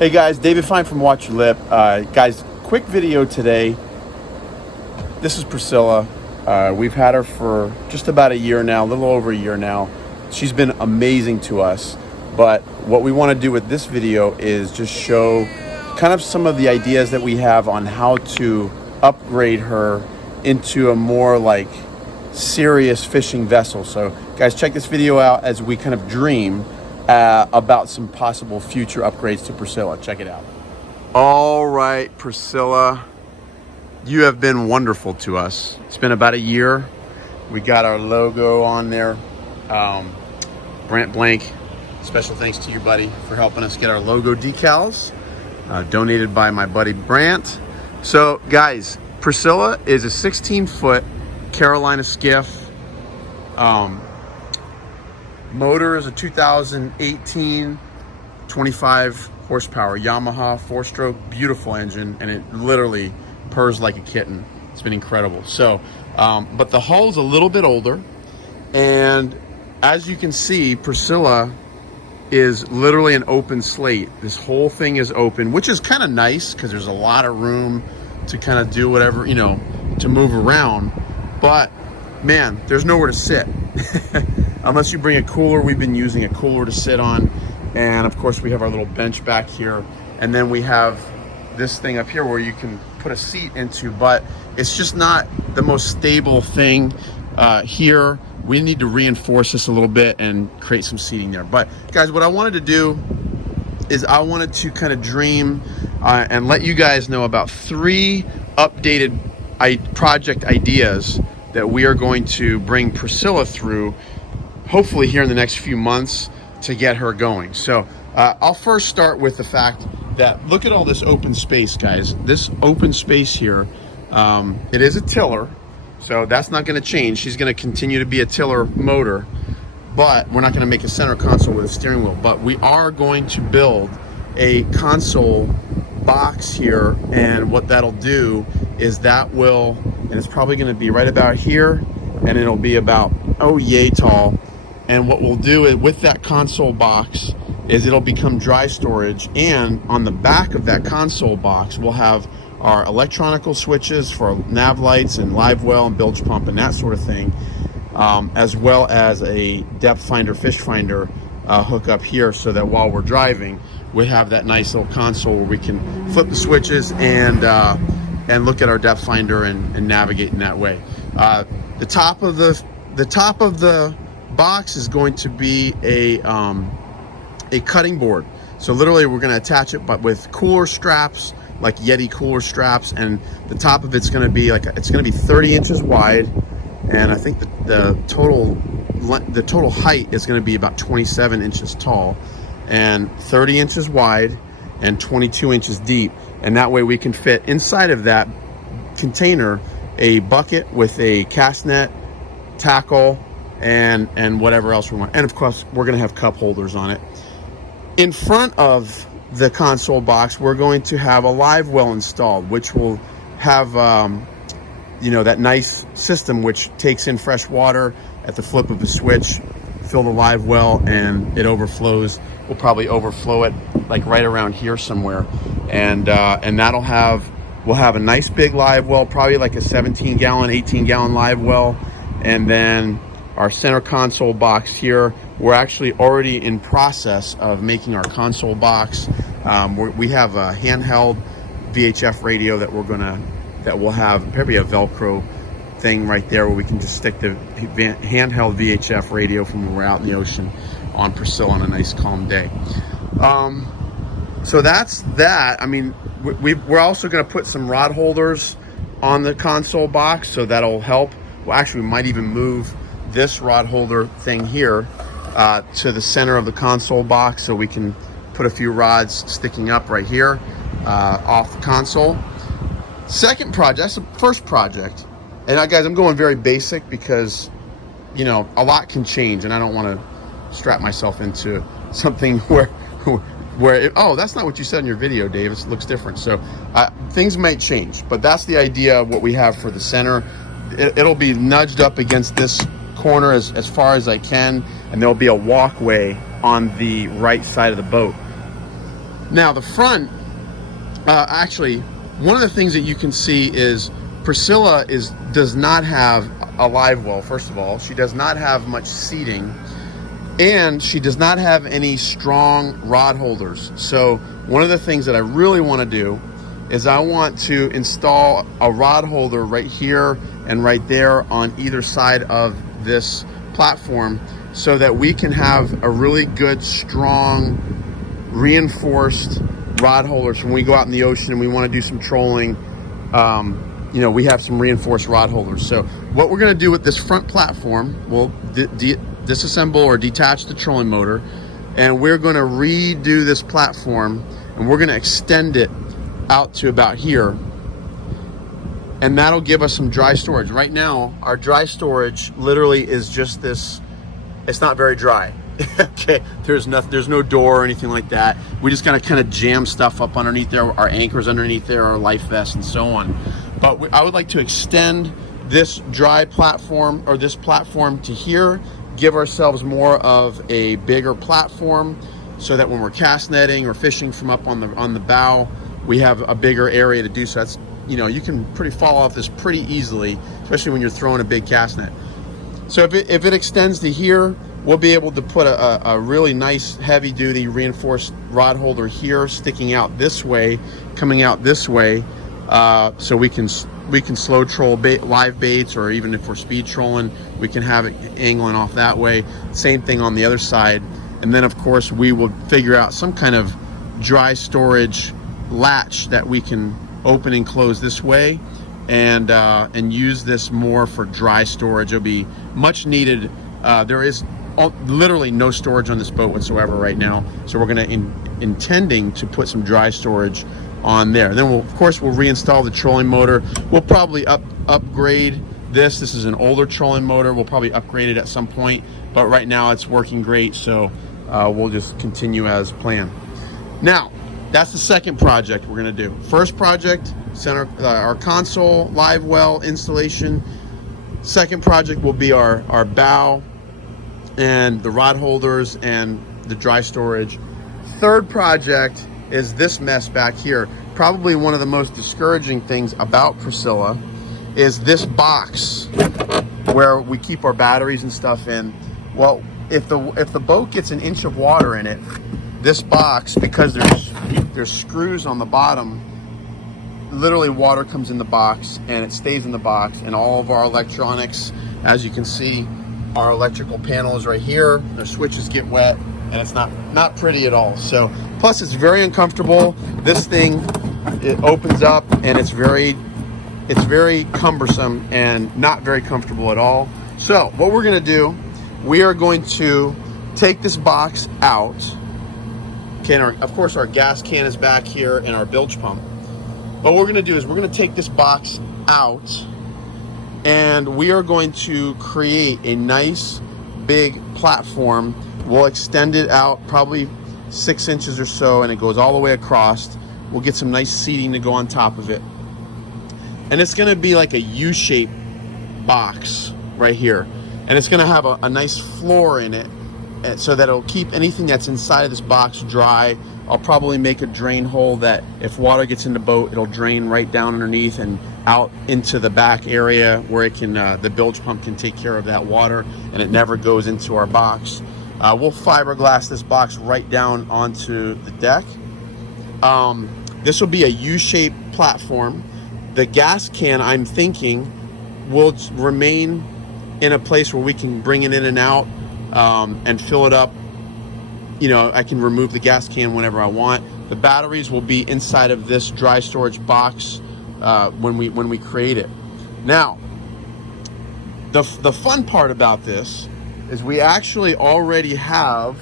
Hey guys, David Fine from Watch Your Lip. Guys, quick video today. This is Priscilla. We've had her for just about a year now, a little over a year now. She's been amazing to us. But what we want to do with this video is just show kind of some of the ideas that we have on how to upgrade her into a more like serious fishing vessel. So guys, check this video out as we kind of dream about some possible future upgrades to Priscilla. Check it out. All right, Priscilla, you have been wonderful to us. It's been about a year. We got our logo on there. Brant Blank, special thanks to you, buddy, for helping us get our logo decals, donated by my buddy Brant. So guys, Priscilla is a 16-foot Carolina Skiff. Motor is a 2018 25 horsepower Yamaha 4-stroke, beautiful engine, and it literally purrs like a kitten. It's been incredible. So, but the hull's a little bit older, and as you can see, Priscilla is literally an open slate. This whole thing is open, which is kind of nice because there's a lot of room to kind of do whatever, you know, to move around. But man, there's nowhere to sit. Unless you bring a cooler. We've been using a cooler to sit on. And of course we have our little bench back here. And then we have this thing up here where you can put a seat into, but it's just not the most stable thing here. We need to reinforce this a little bit and create some seating there. But guys, what I wanted to do is I wanted to kind of dream and let you guys know about 3 updated project ideas that we are going to bring Priscilla through, hopefully here in the next few months, to get her going. So I'll first start with the fact that look at all this open space, guys. This open space here, it is a tiller, so that's not going to change. She's going to continue to be a tiller motor, but we're not going to make a center console with a steering wheel. But we are going to build a console box here, and what that'll do is that will, and it's probably going to be right about here, and it'll be about, oh, yay tall. And what we'll do is with that console box is it'll become dry storage, and on the back of that console box we'll have our electronical switches for nav lights and live well and bilge pump and that sort of thing, as well as a depth finder, fish finder hook up here, so that while we're driving we have that nice little console where we can flip the switches and look at our depth finder and navigate in that way. The top of the box is going to be a cutting board. So literally we're going to attach it, but with cooler straps, like Yeti cooler straps, and the top of it's going to be like it's going to be 30 inches wide, and I think the total height is going to be about 27 inches tall, and 30 inches wide and 22 inches deep. And that way we can fit inside of that container a bucket with a cast net, tackle, and whatever else we want. And of course we're going to have cup holders on it. In front of the console box we're going to have a live well installed, which will have you know, that nice system which takes in fresh water at the flip of a switch, fill the live well, and it overflows. We'll probably overflow it like right around here somewhere, and we'll have a nice big live well, probably like a 17-gallon, 18-gallon live well. And then our center console box here, we're actually already in process of making our console box. We have a handheld VHF radio that we'll have probably a Velcro thing right there where we can just stick the handheld VHF radio from when we're out in the ocean on Priscilla on a nice calm day. So that's that. I mean, we're also going to put some rod holders on the console box, so that'll help. Well, actually we might even move this rod holder thing here to the center of the console box, so we can put a few rods sticking up right here off the console. Second project, that's the first project. And guys, I'm going very basic because, you know, a lot can change, and I don't want to strap myself into something where oh, that's not what you said in your video, Dave. It looks different. So things might change, but that's the idea of what we have for the center. It'll be nudged up against this corner as far as I can, and there'll be a walkway on the right side of the boat. Now the front, actually, one of the things that you can see is Priscilla does not have a live well. First of all, she does not have much seating, and she does not have any strong rod holders. So one of the things that I really want to do is I want to install a rod holder right here and right there on either side of this platform, so that we can have a really good, strong, reinforced rod holders. So when we go out in the ocean and we want to do some trolling, you know, we have some reinforced rod holders. So what we're going to do with this front platform, we'll disassemble or detach the trolling motor, and we're going to redo this platform, and we're going to extend it out to about here, and that'll give us some dry storage. Right now, our dry storage literally is just this. It's not very dry. Okay, there's no door or anything like that. We just gotta kind of jam stuff up underneath there, our anchors underneath there, our life vests, and so on. But I would like to extend this dry platform, or this platform, to here, give ourselves more of a bigger platform, so that when we're cast netting or fishing from up on the bow, we have a bigger area to do so. That's, you know, you can fall off this pretty easily, especially when you're throwing a big cast net. So if it extends to here, we'll be able to put a really nice heavy duty reinforced rod holder here, sticking out this way, coming out this way, so we can slow troll live baits, or even if we're speed trolling, we can have it angling off that way. Same thing on the other side. And then of course we will figure out some kind of dry storage latch that we can open and close this way, and use this more for dry storage. It'll be much needed. There is literally no storage on this boat whatsoever right now, so we're intending to put some dry storage on there. Then of course we'll reinstall the trolling motor. We'll probably upgrade this. This is an older trolling motor. We'll probably upgrade it at some point, but right now it's working great, so we'll just continue as planned. Now that's the second project we're going to do. First project, our console live well installation. Second project will be our bow and the rod holders and the dry storage. Third project is this mess back here. Probably one of the most discouraging things about Priscilla is this box where we keep our batteries and stuff in. Well, if the boat gets an inch of water in it, this box, because there's screws on the bottom, literally water comes in the box and it stays in the box, and all of our electronics, as you can see, our electrical panel is right here, the switches get wet, and it's not pretty at all. So plus it's very uncomfortable. This thing, it opens up and it's very cumbersome and not very comfortable at all. So what we're going to do, we are going to take this box out. Okay, and of course our gas can is back here and our bilge pump. But what we're going to do is we're going to take this box out, and we are going to create a nice big platform. We'll extend it out probably 6 inches or so, and it goes all the way across. We'll get some nice seating to go on top of it. And it's going to be like a U-shaped box right here. And it's going to have a nice floor in it, so that it'll keep anything that's inside of this box dry. I'll probably make a drain hole that if water gets in the boat, it'll drain right down underneath and out into the back area where it can, the bilge pump can take care of that water, and it never goes into our box. We'll fiberglass this box right down onto the deck. This will be a U-shaped platform. The gas can, I'm thinking, will remain in a place where we can bring it in and out, and fill it up. You know, I can remove the gas can whenever I want. The batteries will be inside of this dry storage box when we create it. Now, the fun part about this is we actually already have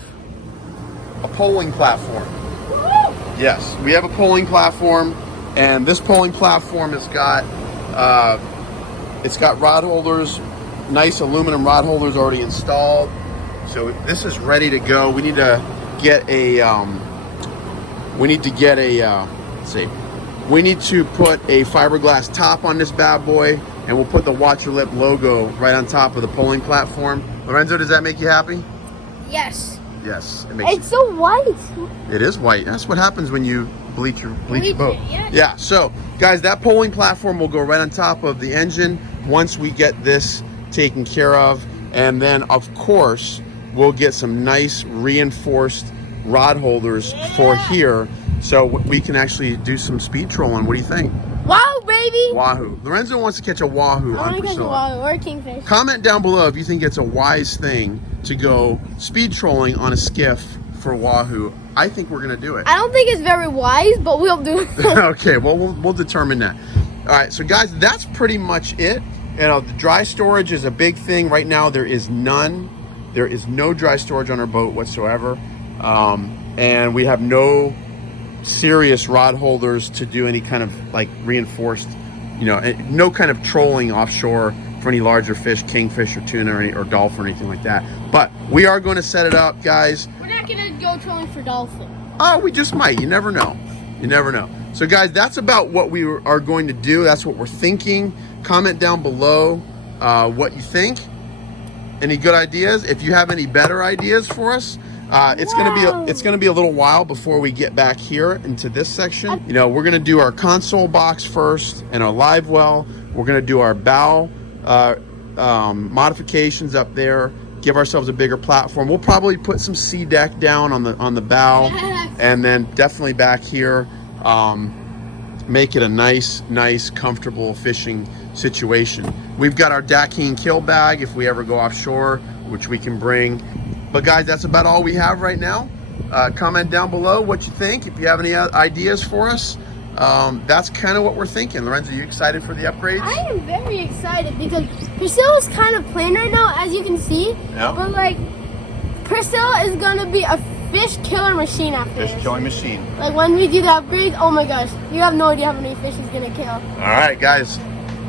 a polling platform. Yes, we have a polling platform, and this polling platform has got it's got rod holders, nice aluminum rod holders already installed. So this is ready to go. We need to get a we need to put a fiberglass top on this bad boy, and we'll put the Watch Your Lip logo right on top of the polling platform. Lorenzo, does that make you happy? Yes. Yes, it makes. It's so white. It is white. That's what happens when you bleach your boat. Yeah. Yeah. So, guys, that polling platform will go right on top of the engine once we get this taken care of, and then of course we'll get some nice reinforced rod holders for here, so we can actually do some speed trolling. What do you think? Wow, baby. Wahoo. Lorenzo wants to catch a wahoo I on want to catch a Priscilla. wahoo or a kingfish. Comment down below if you think it's a wise thing to go speed trolling on a skiff for wahoo. I think we're gonna do it. I don't think it's very wise, but we'll do it. Okay, well, we'll determine that. All right, so guys, that's pretty much it. You know, the dry storage is a big thing right now. There is none. There is no dry storage on our boat whatsoever, and we have no serious rod holders to do any kind of like reinforced, you know, no kind of trolling offshore for any larger fish, kingfish or tuna or dolphin or anything like that. But we are going to set it up, guys. We're not gonna go trolling for dolphin. Oh, we just might. You never know. You never know. So guys, that's about what we are going to do. That's what we're thinking. Comment down below what you think. Any good ideas? If you have any better ideas for us, it's gonna be a little while before we get back here into this section. You know, we're gonna do our console box first and our live well. We're gonna do our bow modifications up there. Give ourselves a bigger platform. We'll probably put some sea deck down on the bow, and then definitely back here. Make it a nice, comfortable fishing situation. We've got our Dakin kill bag if we ever go offshore, which we can bring. But guys, that's about all we have right now. Comment down below what you think. If you have any ideas for us, that's kind of what we're thinking. Lorenzo, you excited for the upgrades? I am very excited because Priscilla's kind of plain right now, as you can see. Yeah. But like, Priscilla is gonna be a fish killer machine after Fish this. killing machine. Like when we do the upgrades, oh my gosh, you have no idea how many fish he's gonna kill. All right, guys.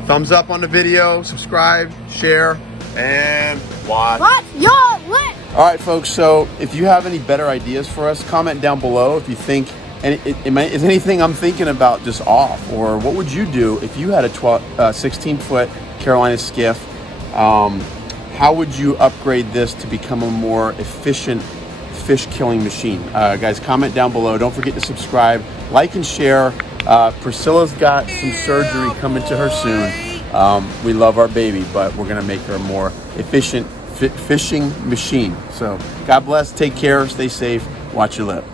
Thumbs up on the video, subscribe, share, and watch. What? Y'all lit! All right, folks, so if you have any better ideas for us, comment down below if you think, and is anything I'm thinking about just off, or what would you do if you had a 16-foot Carolina Skiff? How would you upgrade this to become a more efficient fish killing machine? Guys, comment down below. Don't forget to subscribe, like, and share. Priscilla's got some surgery coming to her soon. We love our baby, but we're gonna make her a more efficient fishing machine. So God bless, take care, stay safe, watch your lip.